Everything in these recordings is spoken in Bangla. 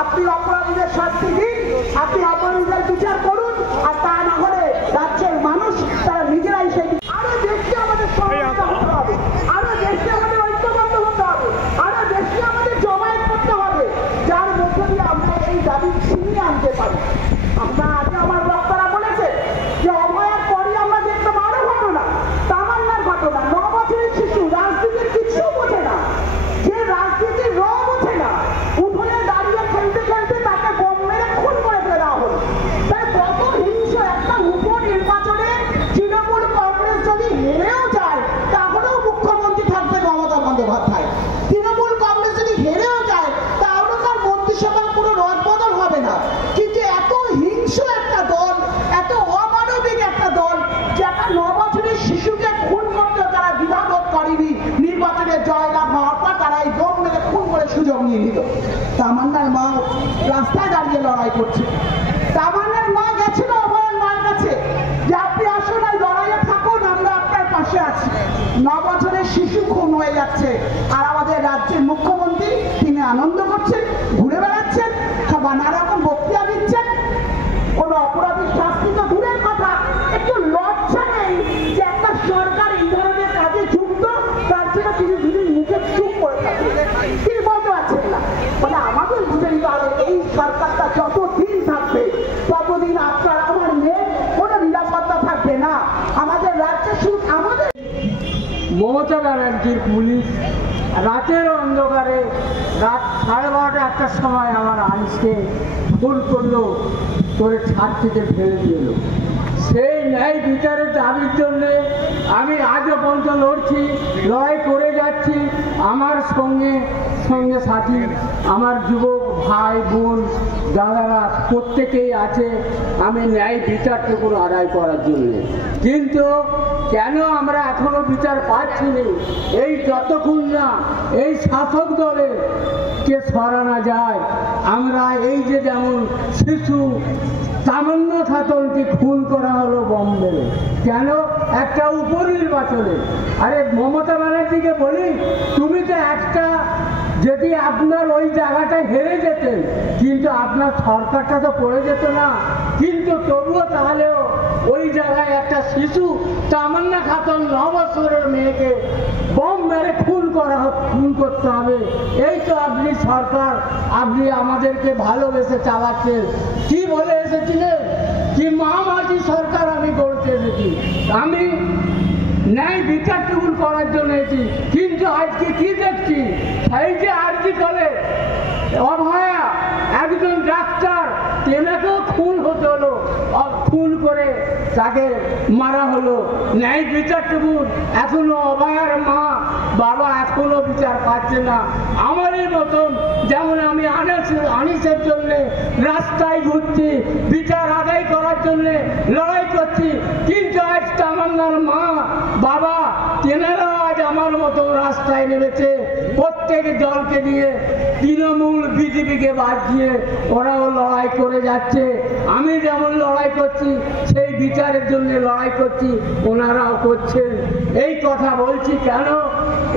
আপনি অপরাধীদের শাস্তি দিন, আপনি অপরাধীদের বিচার করুন, আর তা না হলে রাজ্যের মানুষ তারা নিজেরাই সেই আরো দেশকে আমাদের সহযোগিতা হতে হবে, আরো দেশকে আমাদের ঐক্যবদ্ধ হতে হবে, আরো দেশকে আমাদের জমায়েত করতে হবে, যার মধ্য দিয়ে আমরা এই দাবি ছিনিয়ে আনতে পারি। আমরা আগে আমার বক্তারা বলেছে যে অভয়ার পরই আমরা দেখতাম আরো ঘটনা, তামান্নার ঘটনা। 9 বছরের শিশু রাজনীতির কিছু বোঝে না, যে রাজনীতির র বোঝে না, উঠোনে দাঁড়িয়ে খেলতে খেলতে তাকে বোম মেরে খুন করে দেওয়া হলো। তাই কত হিংস্র একটা উপনির্বাচনে তৃণমূল কংগ্রেস যদি হেরেও যায় তাহলেও মুখ্যমন্ত্রী থাকবে মমতা বন্দ্যোপাধ্যায়। তৃণমূল কংগ্রেস যদি হেরেও যায় তাহলেও তার মন্ত্রিসভার কোনো রদবদল হবে না। কিন্তু এত হিংস্র একটা দল, এত অমানবিক একটা দল, যেটা 9 বছরের শিশুকে খুন করতে তারা দ্বিধাবোধ করেনি, নির্বাচনে জয়লাভ হওয়ার পর তারা এই বোম মেরে খুন করে সুযোগ নিয়ে নিল। তামান্নার মা রাস্তায় দাঁড়িয়ে লড়াই করছে। তামান্নার মা গেছিল অভয়ের মার কাছে যে আপনি আসুন, এই লড়াইয়ে থাকুন, আমরা আপনার পাশে আছি। 9 বছরের শিশু খুন হয়ে যাচ্ছে, আর আমাদের রাজ্যের মুখ্যমন্ত্রী তিনি আনন্দ করছেন, ঘুরে বেড়াচ্ছেন, নানা রকম বক্তৃতা দিচ্ছেন। কোন অপরাধীর শাস্তি তো দূরের কথা, একটু লজ্জা নেই যে একটা সরকার এই ধরনের কাজে যুক্ত, তার জন্য তিনি দুদিন মুখে চুপ করে থাকেন, তিনি বলতে পারছেন না। মানে আমাদের বুঝে নিতে হবে এই সরকারটা যতদিন থাকবে ততদিন আপনার আমার মেয়ে কোনো নিরাপত্তা থাকবে না। আমাদের রাজ্যে শুধু আমাদের মমতা ব্যানার্জির পুলিশ রাতের অন্ধকারে রাত 12:30-1টার সময় আমার আইসকে ফোন করলো, করে ছাদ থেকে ফেলে দিল। সেই ন্যায় বিচারের দাবির জন্যে আমি আজও পর্যন্ত লড়ছি, লড়াই করে যাচ্ছি। আমার সঙ্গে সঙ্গে সাথী আমার যুবক ভাই বোন দাদারা প্রত্যেকেই আছে আমি ন্যায় বিচারটুকু আদায় করার জন্যে। কিন্তু কেন আমরা এখনো বিচার পাচ্ছি না? এই যতক্ষণ না এই শাসক দলের কে সরানো যায়, আমরা এই যে যেমন শিশু তামান্না খাতুনকে খুন করা হলো বোম মেরে, কেন? একটা উপনির্বাচনে। আরে মমতা ব্যানার্জিকে বলি, তুমি তো একটা, যদি আপনার ওই জায়গাটায় হেরে যেতেন কিন্তু আপনার সরকারটা তো পড়ে যেত না, কিন্তু তবুও তাহলেও ওই জায়গায় একটা শিশু তামান্না খাতুন 9 বছরের মেয়েকে বোম মেরে খুন করতে হবে। এই তো আপনি সরকার, আপনি আমাদেরকে ভালোবেসে চালাচ্ছেন। কি বলে এসেছিলেন? কি মহামাটি সরকার আমি করতে এসেছি, আমি ন্যায় বিচারটুকু করার জন্য এসেছি। কিন্তু আজকে কি দেখছি, এই যে আরজি করে অভয়া একজন ডাক্তার, তেনাকেও খুন হতে হলো, খুন করে তাকে মারা হলো। ন্যায় বিচারটুকু এখনো অভয়ার মা বাবা এখনো বিচার পাচ্ছে না। আমারই মতন যেমন আমি আনিসের জন্যে রাস্তায় ঘুরছি, বিচার আদায় করার জন্যে লড়াই করছি, কিন্তু আজ তামান্নার মা বাবা তেনারা আজ আমার মতো রাস্তায় নেমেছে। প্রত্যেক দলকে নিয়ে তৃণমূল বিজেপিকে বাদ দিয়ে ওরাও লড়াই করে যাচ্ছে। আমি যেমন লড়াই করছি, সেই বিচারের জন্য লড়াই করছি, ওনারাও করছেন। এই কথা বলছি কেন?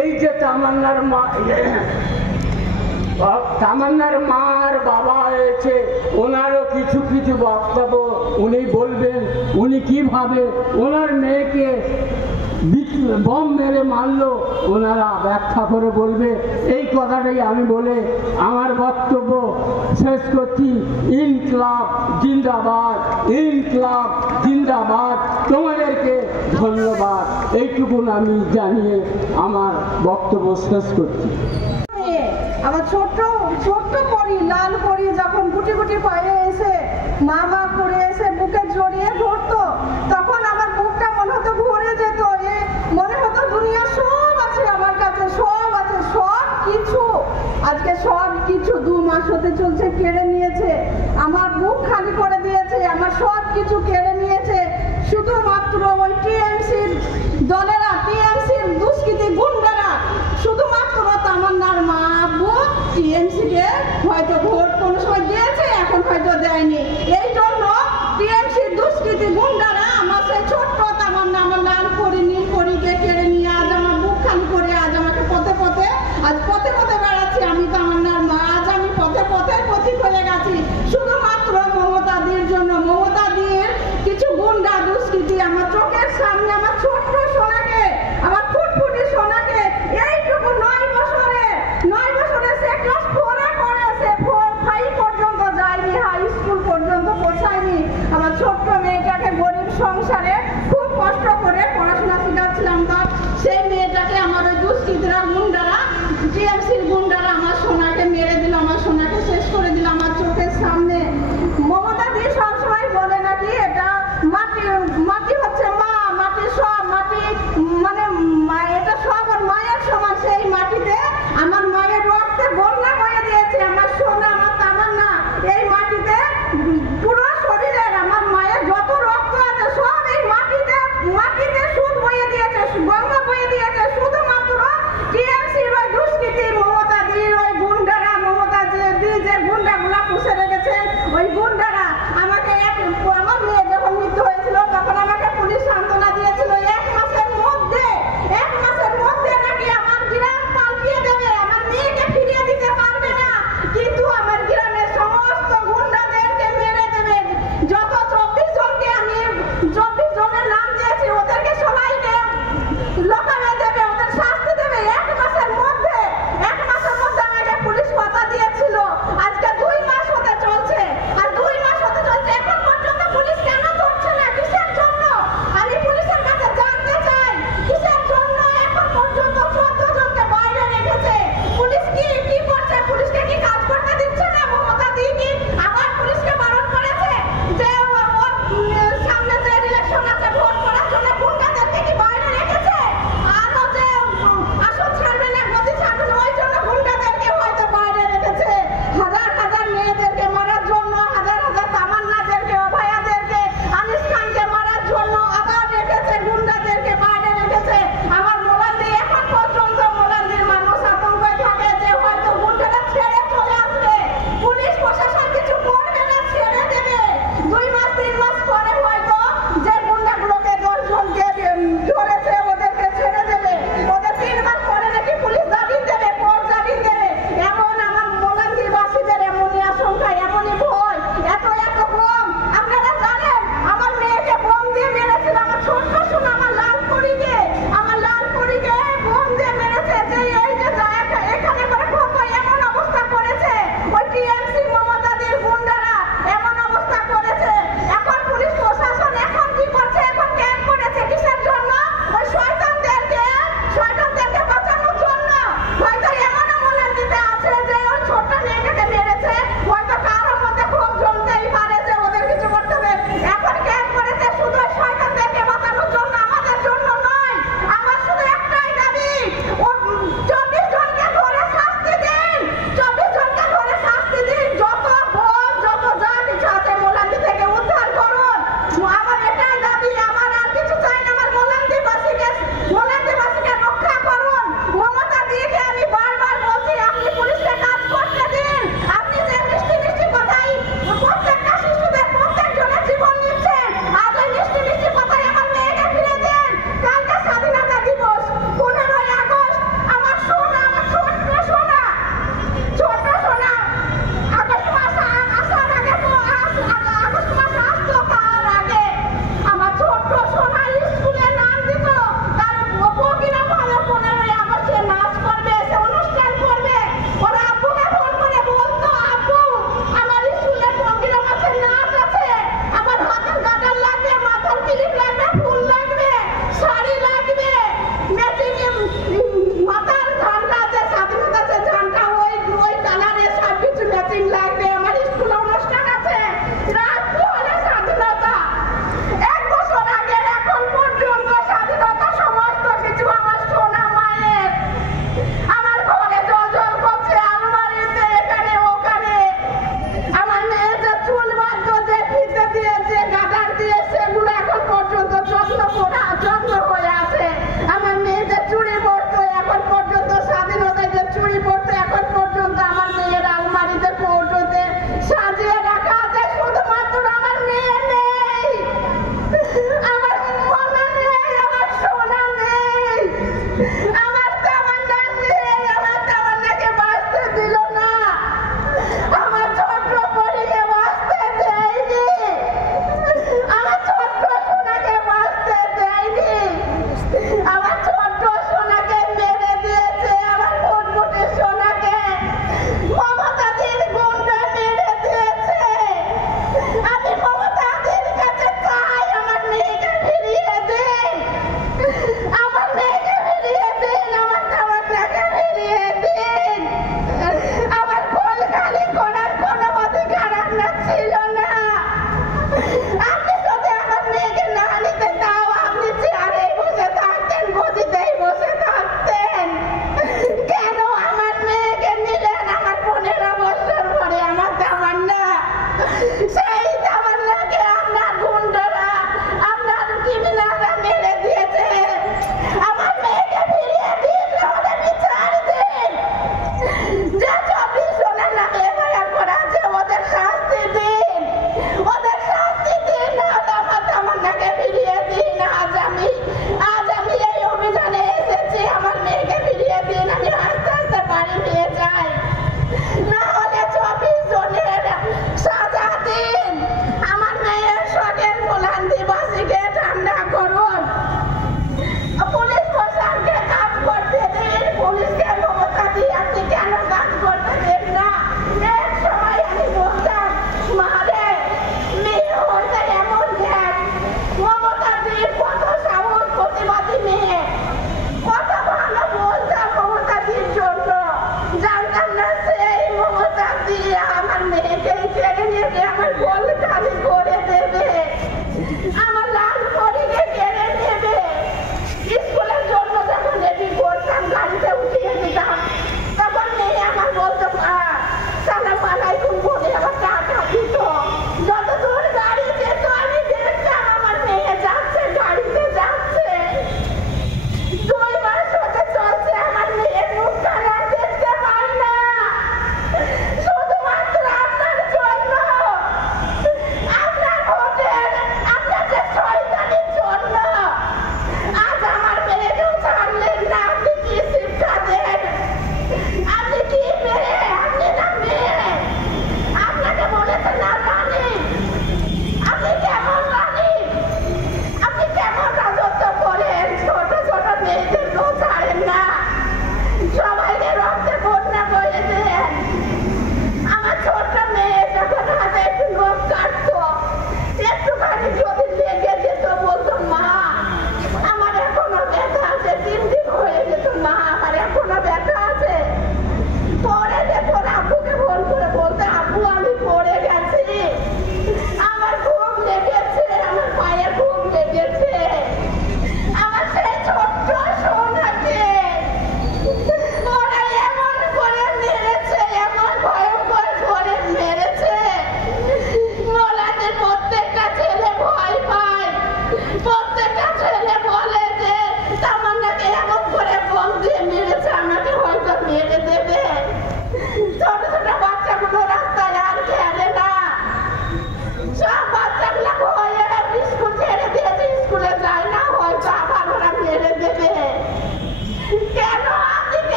এই যে তামান্নার মা আর বাবা হয়েছে, ওনারও কিছু কিছু বক্তব্য উনি বলবেন, উনি কিভাবে ওনার মেয়েকে বোম মেরে মারলো ওনারা ব্যাখ্যা করে বলবে। এই কথাটাই আমি বলে আমার বক্তব্য শেষ করছি। ইনকলাব জিন্দাবাদ, ইনকলাব জিন্দাবাদ। তোমাদেরকে ধন্যবাদ, এইটুকুন আমি জানিয়ে আমার বক্তব্য শেষ করছি। আমার ছোট্ট পরি, লাল পরি যখন গুটি গুটি পায়ে এসে মা মা করে এসে বুকে জড়িয়ে ধরতো, তখন আমার বুকটা মনে হতো ভরে যেত। মনে হতো দুনিয়া সব আছে আমার কাছে, সব আছে, সব কিছু। আজকে সব কিছু 2 মাস হতে চলছে কেড়ে নিয়েছে, আমার বুক খালি করে দিয়েছে, আমার সব কিছু কেড়ে নিয়েছে। শুধুমাত্র ওই টিএমসির দলেরা, টিএমসির দুষ্কৃতী গুন্ডারা, শুধুমাত্র তামান্নার মা বোন টিএমসিকে হয়তো ভোট কোনো সময় দিয়েছে, এখন হয়তো দেয়নি। এই জন্য টিএমসির দুষ্কৃতী গুন্ডারা আমার সেই ছোট্ট তামান্না, আমার লাল পরি নীল পরিকে কেড়ে নিয়ে আজ আমার বুক খালি করে আজ আমাকে পথে পথে বেড়াচ্ছি। আমি তামান্নার মা, আজ আমি পথে পথে পথিক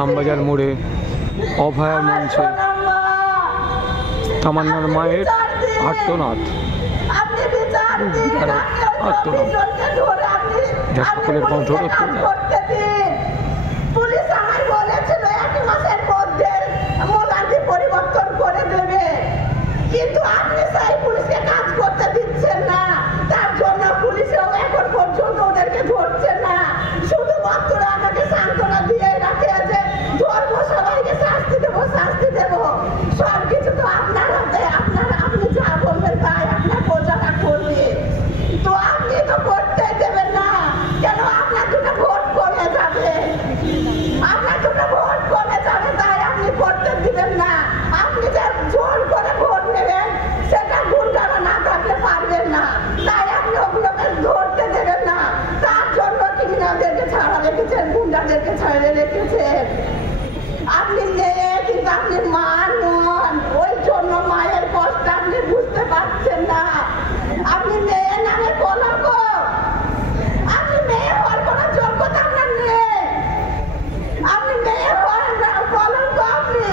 শ্যামবাজার মোড়ে অভয়া মঞ্চে তামান্নার মায়ের আর্তনাদ, আর্তনাদ যা সকলের কণ্ঠরোধ করে। পুলিশ আমায় বলেছিল 1 মাসের মধ্যে মোলান্তি পরিবর্তন করে দেবে, কিন্তু আপনি সেই পুলিশকে কাজ করতে দিচ্ছেন না। তার জন্য পুলিশও এখন পর্যন্ত ওদেরকে ধরছে না, শুধুমাত্র আমাকে সান্ত্বনা দিয়ে রাখে যে ধরবো, সবাইকে শাস্তি দেবো, শাস্তি দেবো। সব কিছু তো আপনার হাতে, আপনি যা বলবেন তাই আপনার প্রজারা করবে। তো আপনি তো করতে দেবেন না কেন? আপনার দুটো ভোট কমে যাবে, আপনার দুটো ভোট কমে যাবে, তাই আপনি করতে দিবেন না। আপনি যে জোর করে ভোট নেবেন সেটা গুন্ডারা না থাকলে পারবেন না, তাই আপনি ওগুলোকে ধরতে দেবেন না। তার জন্য ক্রিমিনালদেরকে ছাড়া রেখেছেন, গুন্ডাদেরকে ছেড়ে রেখেছেন। আপনি মেয়ে কিন্তু আপনি মা নন, ওই জন্য মায়ের কষ্ট আপনি বুঝতে পারছেন না। আপনি মেয়ে নামে কলঙ্ক, আপনি মেয়ে হওয়ার কোনো যোগ্যতা আপনার নেই, আপনি মেয়ে হওয়ার কলঙ্ক। আপনি